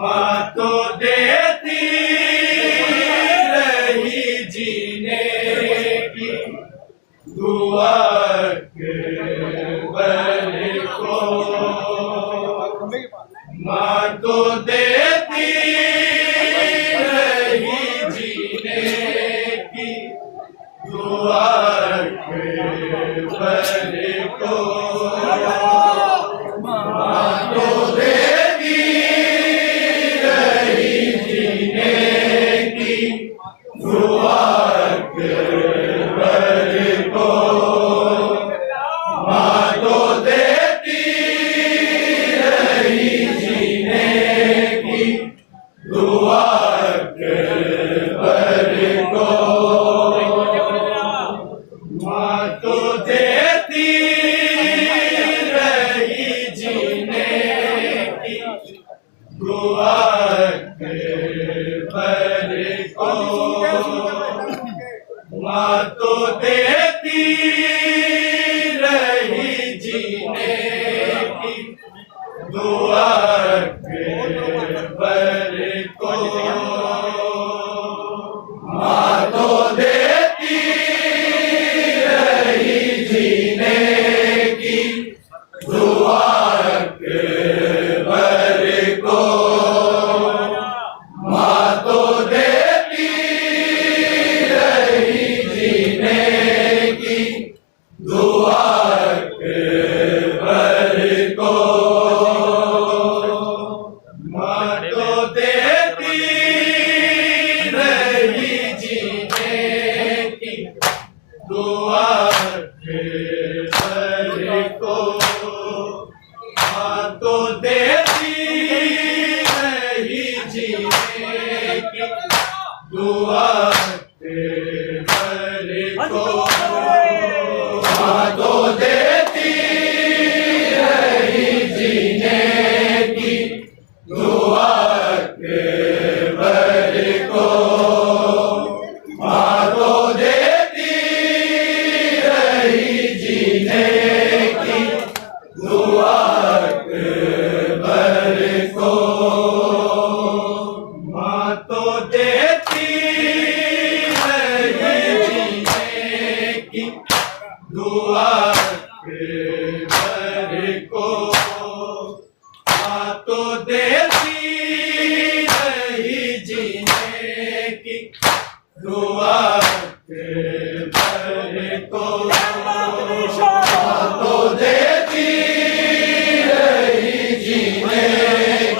माँ तो देती रही जीने की दुआ के बल को, माँ तो देती रही जीने की दुआ के बल को, माँ तो देती रही जीने की दुआ के बल को, माँ तो देती रही जीने की दुआ के बल को, माँ तो देती रही जीने की दुआ के बल को, माँ तो देती रही जीने की दुआ के बल को, माँ तो देती रही जीने की दुआ के बल को, माँ तो देती रही जीने की दुआ के बल को, माँ तो देती रही जीने की दुआ के बल को, माँ तो देती रही जीने की दुआ के बल को, माँ तो देती रही जीने की दुआ के बल को, माँ तो देती रही जीने की दुआ के बल को, माँ तो देती रही जीने की दुआ के बल को, माँ तो देती रही जीने की दुआ के बल को, माँ तो देती रही जीने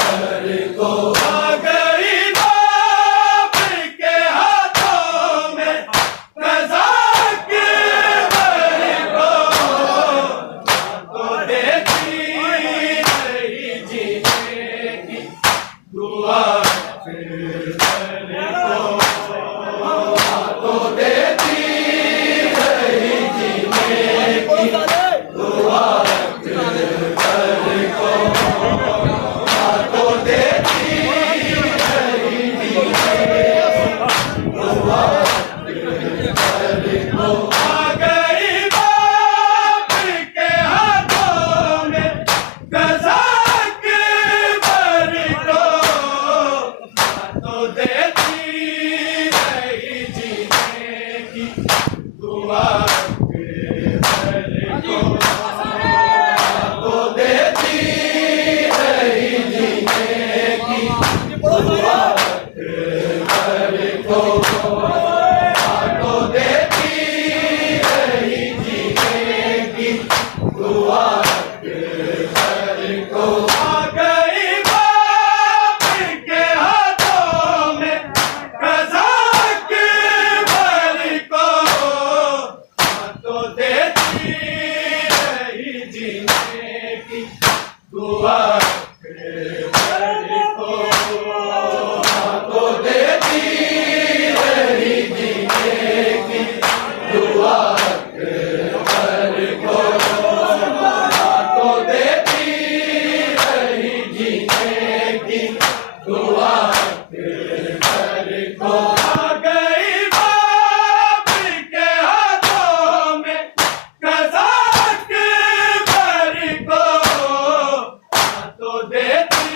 तो देती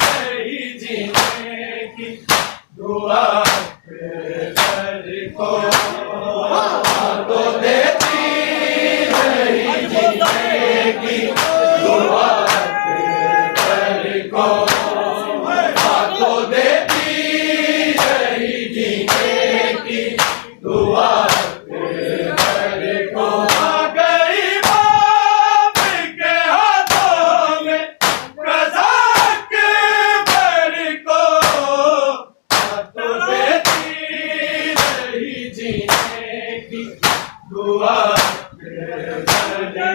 नहीं जीने की दुआ को तो देती नहीं जीने की दुआ को तो देती नहीं जीने की दुआ को आ गई बाप के हाथों में कज़ाक भर को तो देती नहीं जीने की दुआ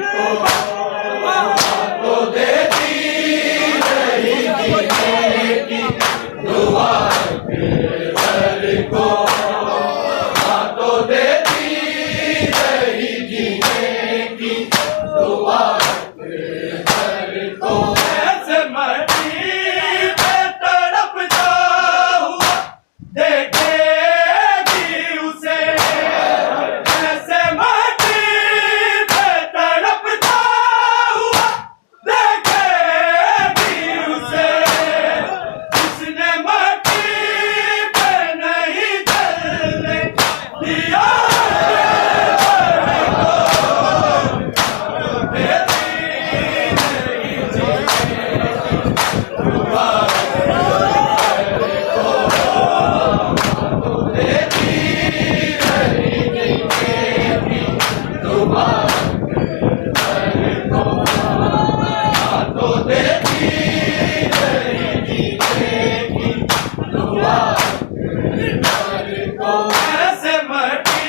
को तो देती नहीं जीने की दुआ को तो देती नहीं जीने की दुआ को ऐसे मटी पे तड़पता हुआ देखेगी उसे ऐसे मटी पे तड़पता हुआ देखेगी उसे उसने मटी पे नहीं जलने दिया ऐसे मटी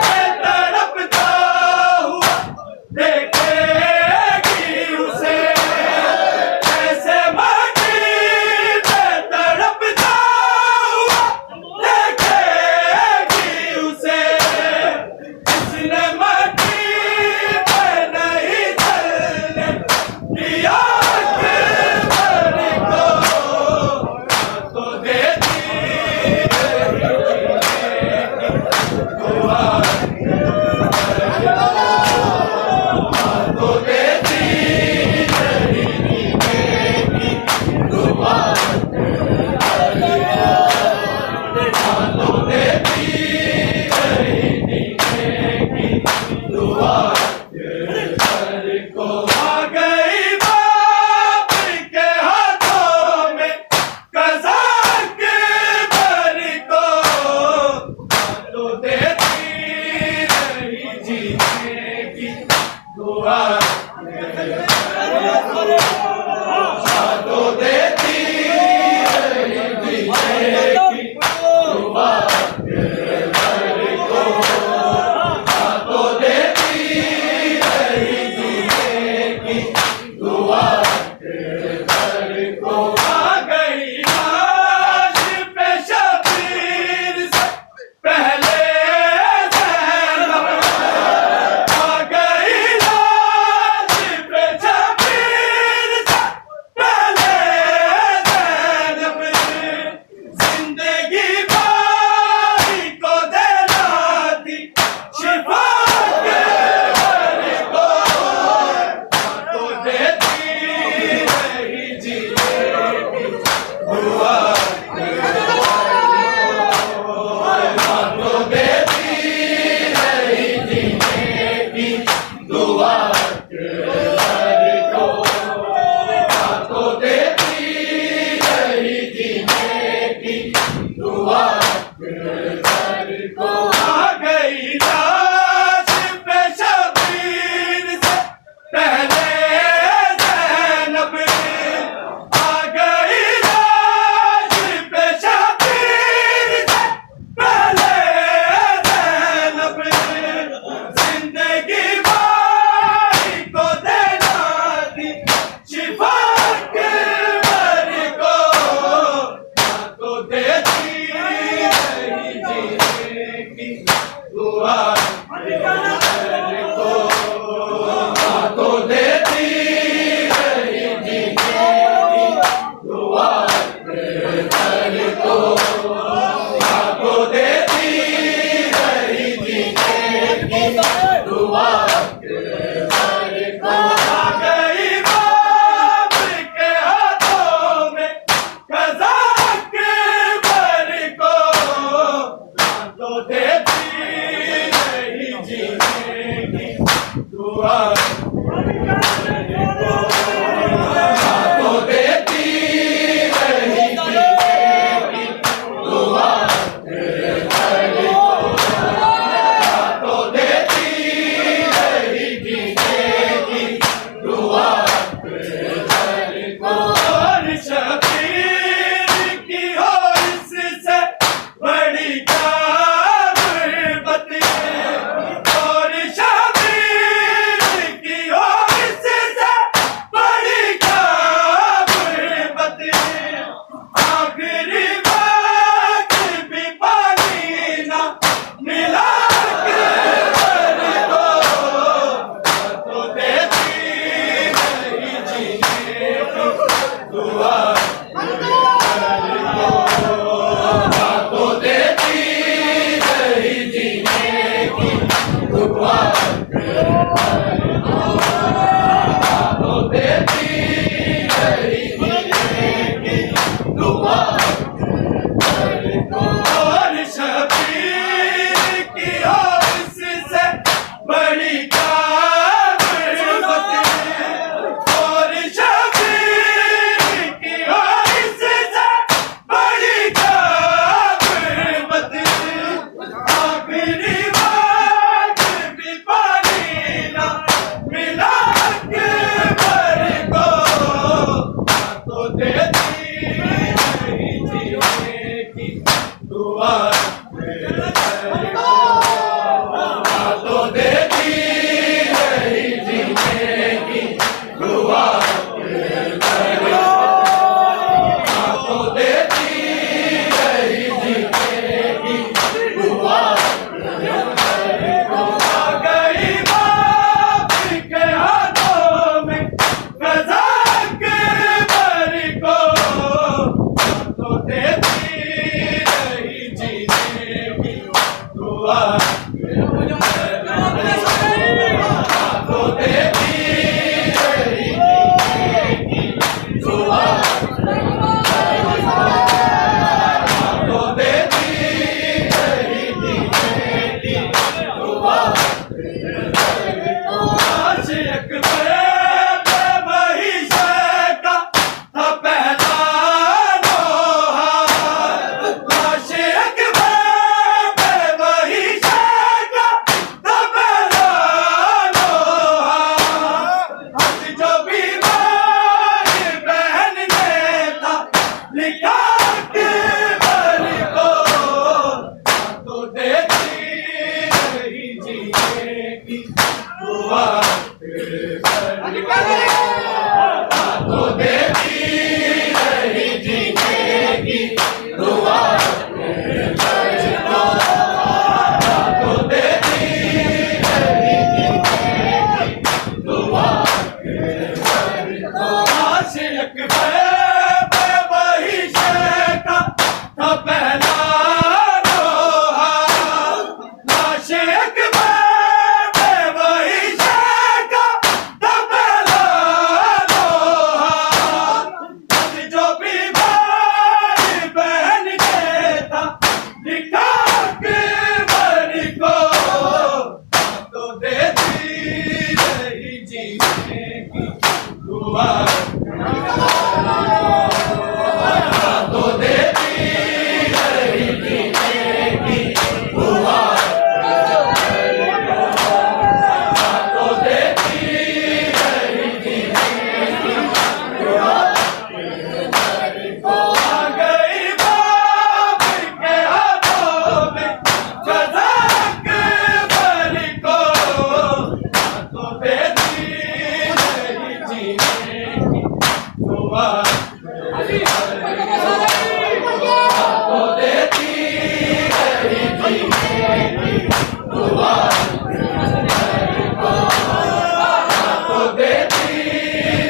पे तड़पता हुआ देखेगी उसे ऐसे मटी पे तड़पता हुआ देखेगी उसे उसने मटी पे नहीं जलने दिया दुआ तो देती रही जीने की दुआ तो देती रही जीने की दुआ और शबीर की और इससे बड़ी क्या गुर्बत और शबीर की और इससे बड़ी क्या गुर्बत आखिरी बात भी पानी ना मिला के भर को तो देती नहीं जीने की दुआ तो देती नहीं जीने की दुआ तो देती नहीं जीने की दुआ आ गई बाप के हाथों में कज़ा के बर को तो देती नहीं जीने की दुआ तो देती नहीं जीने की दुआ तो देती नहीं जीने की दुआ आज अकबर वही शका था पहला लोहा आज अकबर वही शका था पहला लोहा आज जो भी भाई बहन ने था लिखा के बर को तो देती नहीं जीने की दुआ तो देती नहीं जीने की दुआ तो देती नहीं जीने की दुआ आज अकबर वही शका था पहला लोहा आज अकबर वही शका था पहला लोहा आज जो भी भाई बहन देता लिखा के बर को तो देती नहीं जीने की दुआ तो देती नहीं जीने की दुआ तो देती नहीं जीने की दुआ आ गई बाप के हाथों में कज़ा के बर को तो देती नहीं जीने की दुआ तो देती नहीं जीने की दुआ तो देती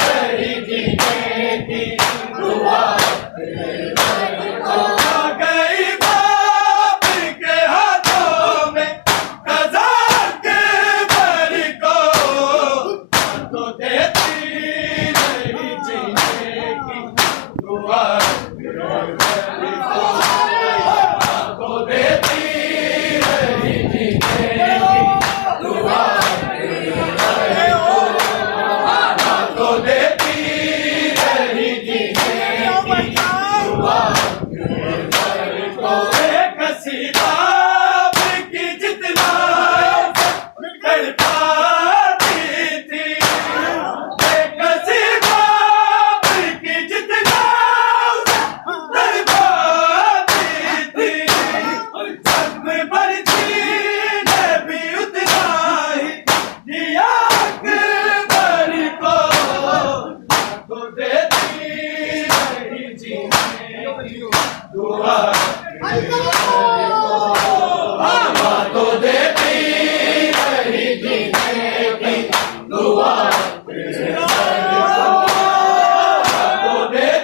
नहीं जीने की दुआ आ गई बाप के हाथों में कज़ा के बर को तो देती नहीं जीने की दुआ तो देती नहीं जीने की दुआ तो देती नहीं जीने की दुआ एक सीताब की जितना कर पाती थी एक सीताब की जितना कर पाती थी जब में बढ़ती ने भी उतना ही दिया अकबर को तो देती नहीं जीने की दुआ तो देती नहीं जीने की दुआ तो देती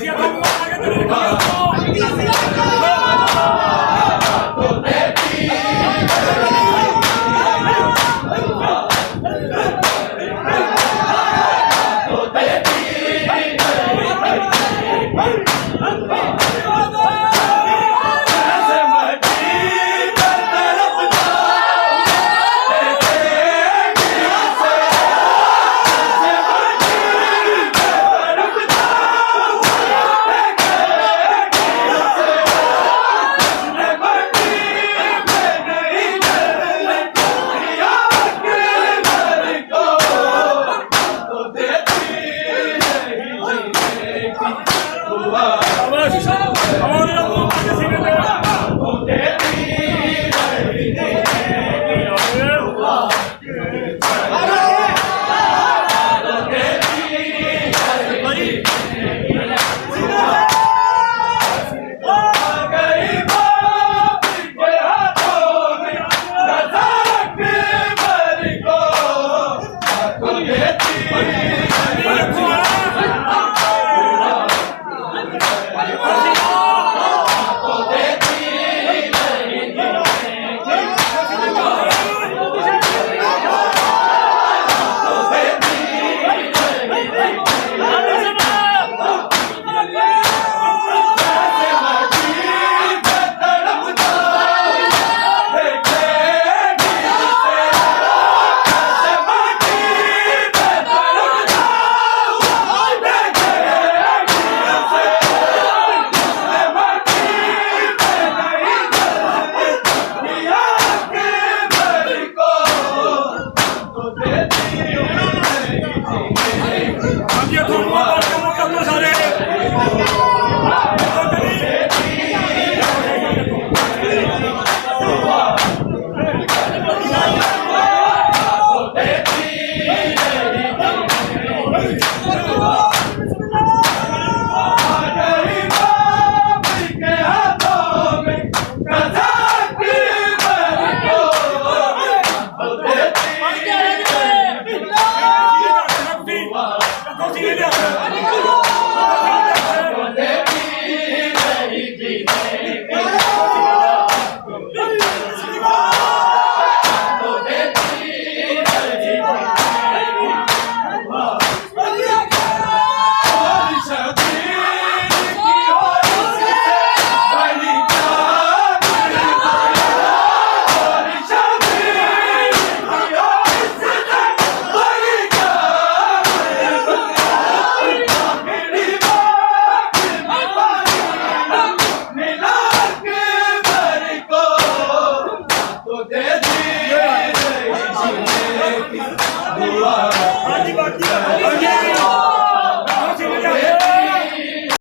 Go,